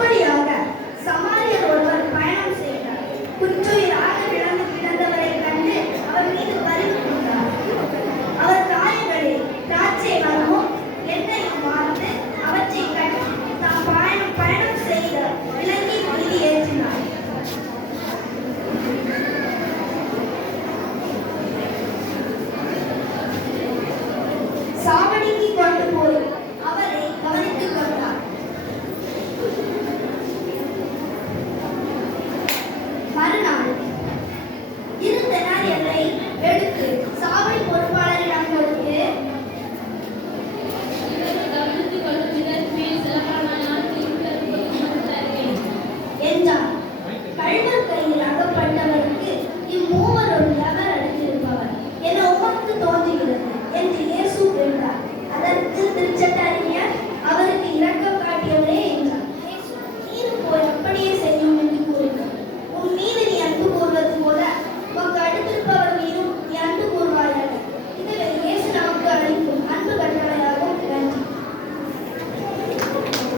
property